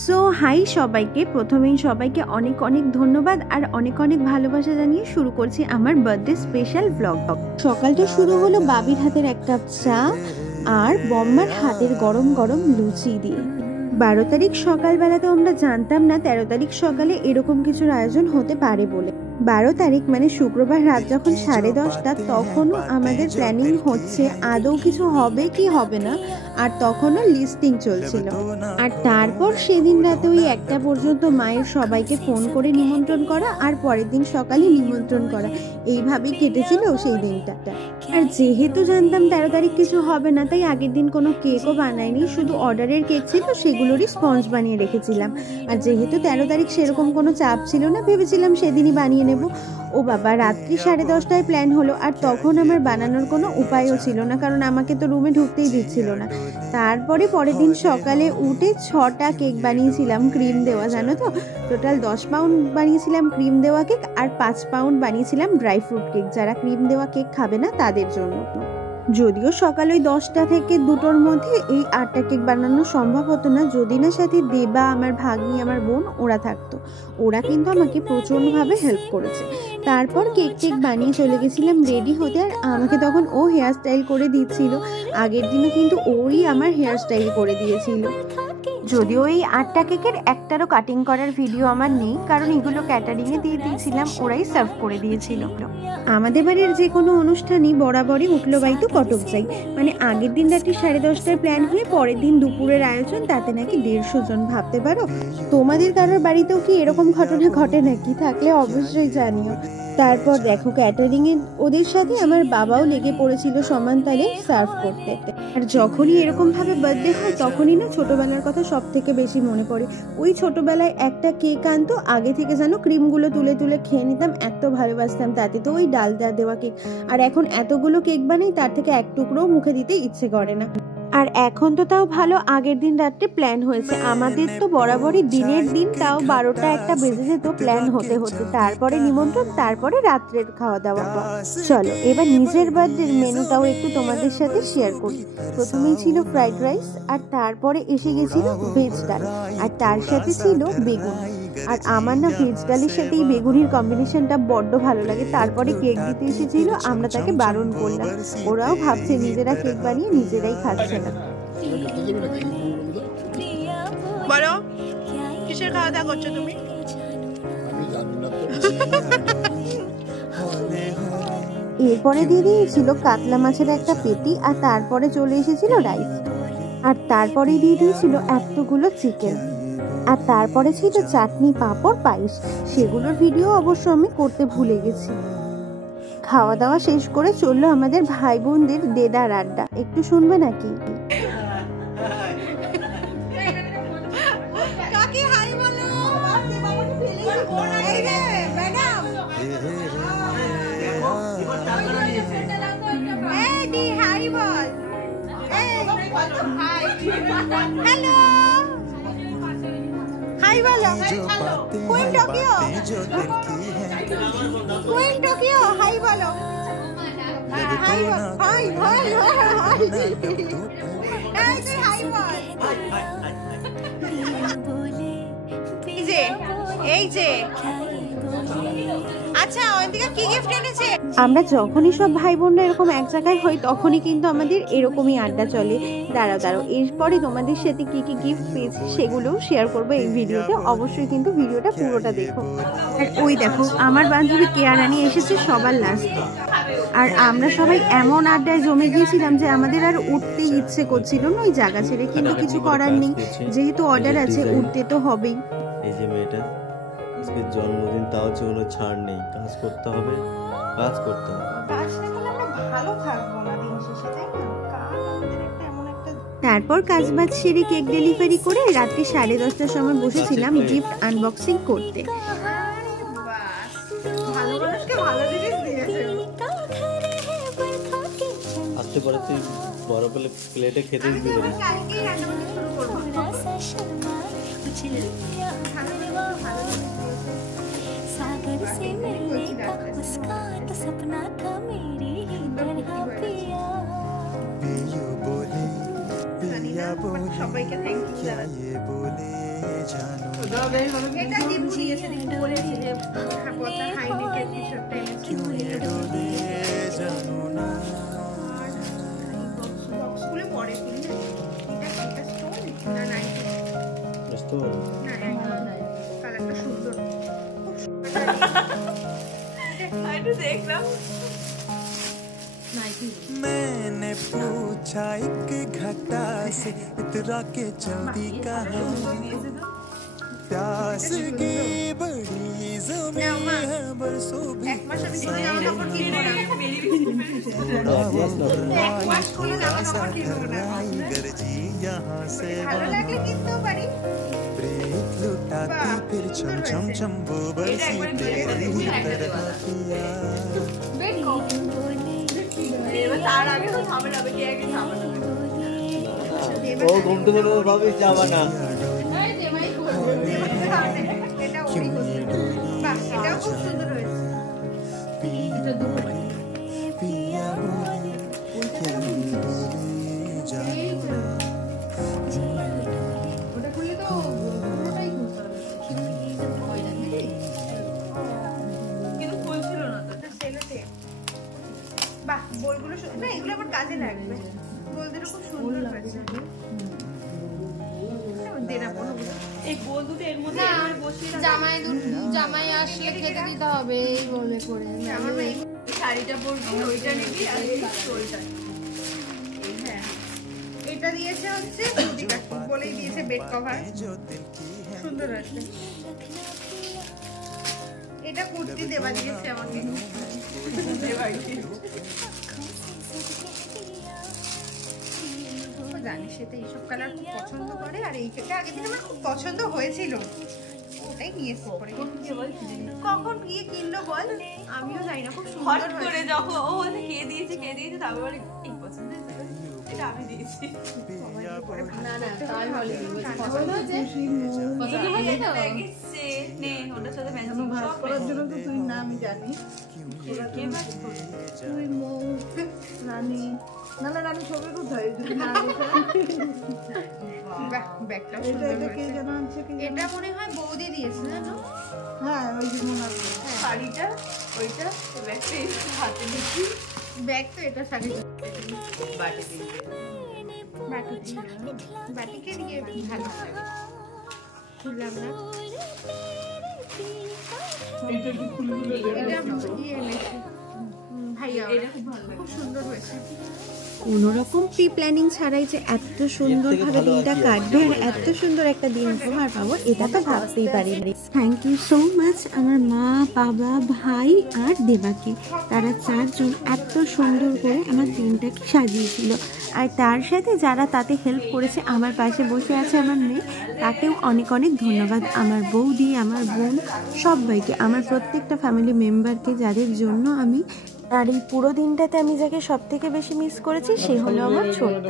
So high সবাইকে, প্রথমেই সবাইকে অনেক অনেক ধন্যবাদ আর অনেক অনেক ভালোবাসা জানিয়ে শুরু করছি আমার বার্থডে স্পেশাল ব্লগ। সকালটা শুরু হলো বাবির হাতের এক কাপ চা আর বম্মার হাতের গরম গরম লুচি দিয়ে। 12 তারিখ সকালবেলা তো আমরা জানতাম না 13 তারিখ সকালে এরকম কিছুর আয়োজন হতে পারে বলে। 12 তারিখ মানে শুক্রবার রাত যখন 10:30 তখনও আমাদের প্ল্যানিং হচ্ছে আদৌ কিছু হবে কি হবে না, আর তখনও লিস্টিং চলছিল। আর তারপর সেদিন রাতে ওই 1টা পর্যন্ত মায়ের সবাইকে ফোন করে নিমন্ত্রণ করা আর পরের দিন সকালে নিমন্ত্রণ করা, এইভাবেই কেটেছিল সেই দিনটা। আর যেহেতু জানতাম 13 তারিখ কিছু হবে না, তাই আগের দিন কোনো কেকও বানাইনি, শুধু অর্ডারের কেক ছিল সেগুলোরই স্পঞ্জ বানিয়ে রেখেছিলাম। আর যেহেতু 13 তারিখ সেরকম কোনো চাপ ছিল না, ভেবেছিলাম সেদিনই বানিয়ে নেব। ও বাবা, রাত্রি 10:30টায় প্ল্যান হলো, আর তখন আমার বানানোর কোনো উপায়ও ছিল না, কারণ আমাকে তো রুমে ঢুকতেই দিচ্ছিল না। তারপরে পরের দিন সকালে উঠে 6টা কেক বানিয়েছিলাম ক্রিম দেওয়া, জানো তো, টোটাল 10 পাউন্ড বানিয়েছিলাম ক্রিম দেওয়া কেক আর 5 পাউন্ড বানিয়েছিলাম ড্রাই ফ্রুট কেক, যারা ক্রিম দেওয়া কেক খাবে না তাদের জন্য। যদিও সকাল ওই 10টা থেকে 2টোর মধ্যে এই 8টা কেক বানানো সম্ভব হতো না, যদি না সাথে দেবা, আমার ভাগ্নি, আমার বোন ওরা থাকতো। ওরা কিন্তু আমাকে প্রচণ্ডভাবে হেল্প করেছে। তারপর কেক বানিয়ে চলে গেছিলাম রেডি হতে, আর আমাকে তখন ও হেয়ার স্টাইল করে দিচ্ছিল। আগের দিনও কিন্তু ওই আমার হেয়ার স্টাইল করে দিয়েছিল। যদিও এই 8টা কেকের একটারও কাটিং করার ভিডিও আমার নেই, কারণ এগুলো ক্যাটারিংয়ে দিয়ে দিয়েছিলাম, ওরাই সার্ভ করে দিয়েছিল। আমাদের বাড়ির যে কোনো অনুষ্ঠানই বরাবরই উঠলো বাইতো কটক যাই, মানে আগের দিন রাত্রি 10:30টার প্ল্যান হয়ে পরের দিন দুপুরের আয়োজন, তাতে নাকি 150 জন, ভাবতে পারো। তোমাদের কারোর বাড়িতেও কি এরকম ঘটনা ঘটে নাকি? থাকলে অবশ্যই জানিও। তারপর দেখো ক্যাটারিংয়ে ওদের সাথে আমার বাবাও লেগে পড়েছিল সমান তালে সার্ভ করতে। আর যখনই এরকম ভাবে বার্থডে হয় তখনই না ছোটবেলার কথা সব থেকে বেশি মনে পড়ে। ওই ছোটবেলায় একটা কেক আনতো, আগে থেকে জানো ক্রিমগুলো তুলে তুলে খেয়ে নিতাম, এত ভালোবাসতাম তাতে তো ওই ডালদা দেওয়া কেক। আর এখন এতগুলো কেক বানাই, তার থেকে এক টুকরোও মুখে দিতে ইচ্ছে করে না। আর এখন তো তাও ভালো, আগের দিন রাত্রে প্ল্যান হয়েছে। আমাদের তো বরাবরই দিনের দিন তাও 12টা 1টা বেজে যেত প্ল্যান হতে হতে, তারপরে নিমন্ত্রণ, তারপরে রাত্রের খাওয়া দাওয়া। চলো এবার নিজের বার্থডের মেনুটাও একটু তোমাদের সাথে শেয়ার করি। প্রথমেই ছিল ফ্রাইড রাইস, আর তারপরে এসে গেছিল ভেজ ডাল, আর তার সাথে ছিল বেগুন। আর আমার না ভেজ ডালের সাথে এই বেগুনির কম্বিনেশনটা বড্ড ভালো লাগে। তারপরে কেক দিতে এসেছিল, আমরা তাকে বারণ করলাম। ওরাও ভাবছে নিজেরা কেক বানিয়ে নিজেরাই খাচ্ছে না। বলো কিসের খাওয়া দাওয়া করছো তুমি? এরপরে দিয়ে দিয়েছিল কাতলা মাছের একটা পেটি, আর তারপরে চলে এসেছিল রাইস, আর তারপরে দিয়ে দিয়েছিল এতগুলো চিকেন, আর তারপরে ছিল চাটনি, পাঁপড়, পায়েস। সেগুলোর ভিডিও অবশ্য আমি করতে ভুলে গেছি। খাওয়া দাওয়া শেষ করে চললো আমাদের ভাই বোনদের দেদার আড্ডা, একটু শুনবে নাকি? হ্যালো, হাই বলো। Queen Tokyo, queen Tokyo, hi বলো। হাই বল, হাই হাই হাই, এই যে হাই বল। এই যে আচ্ছা, ওইদিকে কি গিফট এনেছে? আমরা যখনই সব ভাই বোনরা এরকম এক জায়গায় হই তখনই কিন্তু আমাদের এরকমই আড্ডা চলে। দাঁড়াও এরপরে তোমাদের সাথে কি কি গিফট পেয়েছি সেগুলোও শেয়ার করবো এই ভিডিওতে, অবশ্যই কিন্তু ভিডিওটা পুরোটা দেখো। আর ওই দেখো আমার বান্ধবী কেয়া রানী এসেছে সবার লাস্টে। আর আমরা সবাই এমন আড্ডায় জমে গিয়েছিলাম যে আমাদের আর উঠতে ইচ্ছে করছিল না ওই জায়গা ছেড়ে, কিন্তু কিছু করার নেই, যেহেতু অর্ডার আছে উঠতে তো হবেই। এই যে মেয়েটা আজকে জন্মদিন, তাও যে কোনো ছাড় নেই, কাজ করতে হবে, কাজ করতে হবে। কাজ না করলে আমরা ভালো থাকবো না দিন শেষে, তাই না? কাজ আমাদের একটা এমন একটা। তারপর কাজবাজ সেরে কেক ডেলিভারি করে রাত্রি 10:30টার সময় বসেছিলাম গিফট আনবক্সিং করতে। ভালো মানুষকে ভালো জিনিস দিয়েছে। আসতে পারে তুই বড় প্লেটে খেতে দিবি না। কালকেই রান্না করতে শুরু করবো। सागर से मिलने का उसका तो सपना था मेरी ही तरह पिया। সবাইকে থ্যাংক ইউ জানাচ্ছি। এটা দীপু নিয়েছে, দীপু বলেছে যে হাই নেকের টি-শার্টটা এনেছে। বক্সগুলো পরে কিনে। এটা স্টোন না নাইটি? স্টোন না কালারটা সুন্দর, খুব সুন্দর। একটু দেখলাম। मैंने पूछा एक घटा से इतरा के चलती कहाँ, प्यास की बड़ी ज़मीन है बरसों भी এক মাস আমি কোনো জামা কাপড় কিনবো না। এক মাস কোনো জামা কাপড় কিনবো না। गरजी यहाँ से ভালো লাগলে কিনতেও পারি। प्रीत लुटाती फिर छम छम छम वो बरसी तेरी तरह पिया। এবার তার আগে তো ঝামেলা হবে, কে আগে ঝামেলা হবে। ও ঘুম থেকে উঠে ভাবি যাবা না। এটা ওই বাহ, এটাও খুব সুন্দর হয়েছে। पिया কিন্তু ফুল ছিল না তো। এটা সেলোতে। বাহ, বলগুলো না, এগুলো আমার কাজে লাগবে। বলগুলো খুব সুন্দর হয়েছে। দেনা পড়বে। এই গোল দুটো এর মধ্যে এভাবে বসিয়ে রাখা। জামাই আসলে খেতে দিতে হবে এই বলে করে। আমার মেয়ে শাড়িটা পরবি, ওইটা নিবি আর এই স্টোলটা। হ্যাঁ, এটা দিয়েছে হচ্ছে কুর্তিটা বলেই দিয়েছে বেড কভার, সুন্দর আছে। এটা কুর্তি দেবা দিয়েছে আমাকে। ও জানি সেটা এইসব কালার খুব পছন্দ করে, আর এইটা আগের দিন আমার খুব পছন্দ হয়েছিল, ওটাই নিয়ে এসে পরে। কখন গিয়ে কিনলো বল, আমিও জানি না, খুব হট সুন্দর করে হয়েছে। যখন ও বলে কে দিয়েছে তারপর বলে এই পছন্দ হয়েছে, এটা আমি দিয়েছি। না না তাই বলে পছন্দ হয়েছে, পছন্দ হয়েছে তো লেগেছে নে ওটার সাথে ম্যাচিং সব করার জন্য তো তুই নাম জানি, কে ম্যাচ করবে? তুই মৌ রানী, না না রানী ছবি কোথায় যদি না বাহ, ব্যাগটা এটা সুন্দর এটা কে হয়েছে। যেন আছে কি, এটা মনে হয় বৌদি দিয়েছে জানো। হ্যাঁ ওই যে মনে আছে। শাড়িটা ওইটা ব্যাগটা হাতে নিচ্ছি, ব্যাগ তো এটা শাড়ি বাটে দিয়েছি। বাটিকে দিয়ে ভালো লাগে। খুললাম না, এটা ইয়ে এনেছে ভাইয়া, এটা খুব ভালো লাগে। খুব সুন্দর হয়েছে। কোনোরকম প্রি প্ল্যানিং ছাড়াই যে এত সুন্দরভাবে দিনটা কাটবে আর এত সুন্দর একটা দিন উপহার পাবো, এটা তো ভাবতেই পারিনি। থ্যাংক ইউ সো মাচ আমার মা, বাবা, ভাই আর দেবাকে। তারা চারজন এত সুন্দর করে আমার দিনটাকে সাজিয়েছিল। আর তার সাথে যারা তাতে হেল্প করেছে, আমার পাশে বসে আছে আমার মেয়ে, তাকেও অনেক অনেক ধন্যবাদ। আমার বৌদি, আমার বোন, সবাইকে, আমার প্রত্যেকটা ফ্যামিলি মেম্বারকে, যাদের জন্য আমি আর এই পুরো দিনটাতে আমি যাকে সব থেকে বেশি মিস করেছি সে হলো আমার ছোট্ট।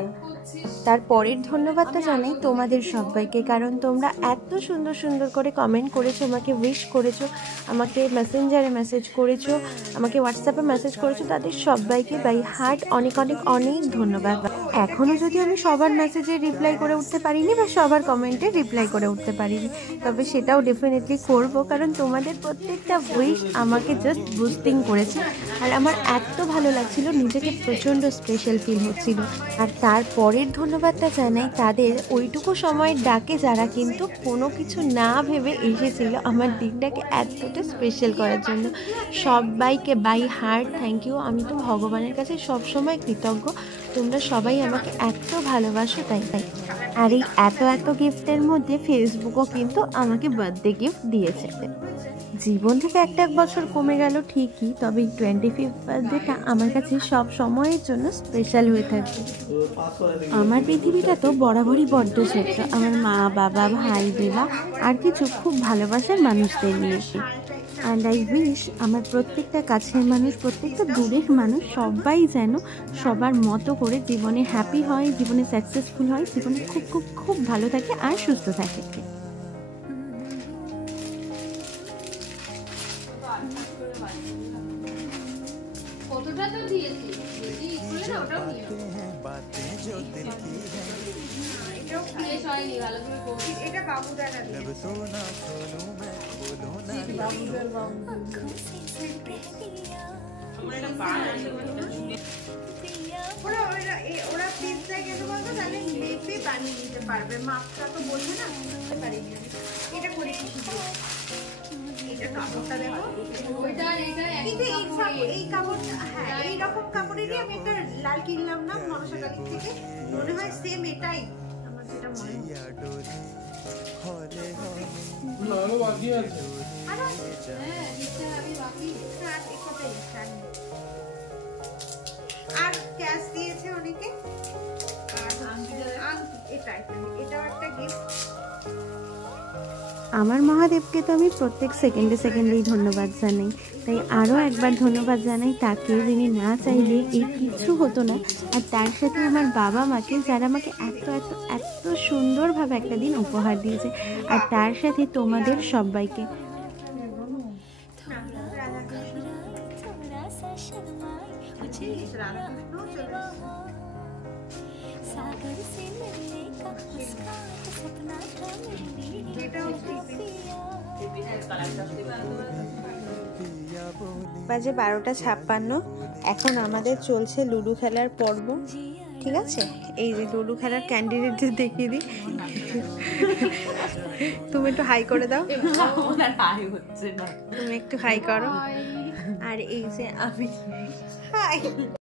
তারপরের ধন্যবাদটা জানাই তোমাদের সবাইকে, কারণ তোমরা এত সুন্দর সুন্দর করে কমেন্ট করেছো, আমাকে উইশ করেছো, আমাকে মেসেঞ্জারে মেসেজ করেছো, আমাকে হোয়াটসঅ্যাপে মেসেজ করেছো, তাদের সবাইকে বাই হার্ট অনেক অনেক অনেক ধন্যবাদ। এখনও যদি আমি সবার মেসেজে রিপ্লাই করে উঠতে পারিনি বা সবার কমেন্টে রিপ্লাই করে উঠতে পারিনি, তবে সেটাও ডেফিনেটলি করব, কারণ তোমাদের প্রত্যেকটা উইশ আমাকে জাস্ট বুস্টিং করেছে। আর আমার এত ভালো লাগছিল, নিজেকে প্রচণ্ড স্পেশাল ফিল হচ্ছিল। আর তারপরের ধন্যবাদটা জানাই তাদের ওইটুকু সময়ের ডাকে, যারা কিন্তু কোনো কিছু না ভেবে এসেছিল আমার দিনটাকে এতটা স্পেশাল করার জন্য। সবাইকে বাই হার্ট থ্যাংক ইউ। আমি তো ভগবানের কাছে সবসময় কৃতজ্ঞ, তোমরা সবাই আমাকে এত ভালোবাসো তাই। আর এই এত এত গিফটের মধ্যে ফেসবুকও কিন্তু আমাকে বার্থডে গিফট দিয়েছে। জীবন থেকে এক বছর কমে গেল ঠিকই, তবে এই 25th বার্থডেটা আমার কাছে সব সময়ের জন্য স্পেশাল হয়ে থাকবে। আমার পৃথিবীটা তো বরাবরই বড্ড ছোট্ট, আমার মা, বাবা, ভাই, দেবা আর কিছু খুব ভালোবাসার মানুষদের নিয়ে। অ্যান্ড আই উইশ আমার প্রত্যেকটা কাছের মানুষ, প্রত্যেকটা দূরের মানুষ সবাই যেন সবার মতো করে জীবনে হ্যাপি হয়, জীবনে সাকসেসফুল হয়, জীবনে খুব খুব খুব ভালো থাকে আর সুস্থ থাকে। কত ওটা তো দিয়েছি যদি খুলে না ওটাও নিয়ে बातें जो दिल की है এটাও শেষ হয়নি ভালো করে করবি এটা বাবুদারা দিয়ে लब तो ना खोलूं मैं बोलो ना বাবুদের বাবু ওরা পিৎজায় গেলে বলতো তাহলে মেপে বানিয়ে নিতে পারবে, মাপটা তো বলবে না, বুঝতে পারিনি আমি। এটা করে কি শিখবো? এটা কাপড়টা দেখো, ওইটা আর এটা কিন্তু এই কাপড়টা, হ্যাঁ এইরকম কাপড়েরই আমি একটা লাল কিনলাম না মনসা গালির থেকে, মনে হয় সেম এটাই আমার যেটা মনে হয়। या डोली हौले हौले আরো বাকি আছে। আরে হ্যাঁ ইচ্ছা আমি বাকি আর একটাই জানি। আর ক্যাশ দিয়েছে অনেকে, আর এটাও একটা গিফট। আমার মহাদেবকে তো আমি প্রত্যেক সেকেন্ডে সেকেন্ডেই ধন্যবাদ জানাই, তাই আরও একবার ধন্যবাদ জানাই তাকে, যিনি না চাইলে এই কিছু হতো না। আর তার সাথে আমার বাবা মাকে, যারা আমাকে এত এত এত সুন্দরভাবে একটা দিন উপহার দিয়েছে, আর তার সাথে তোমাদের সবাইকে। थोड़ा सा शर्माए मुझे सागर से मिलने का उसका सपना था मेरी বাজে 12:56। এখন আমাদের চলছে লুডো খেলার পর্ব, ঠিক আছে? এই যে লুডো খেলার ক্যান্ডিডেটদের দেখিয়ে দিই। তুমি একটু হাই করে দাও, তুমি একটু হাই করো। আর এই যে আমি, হাই।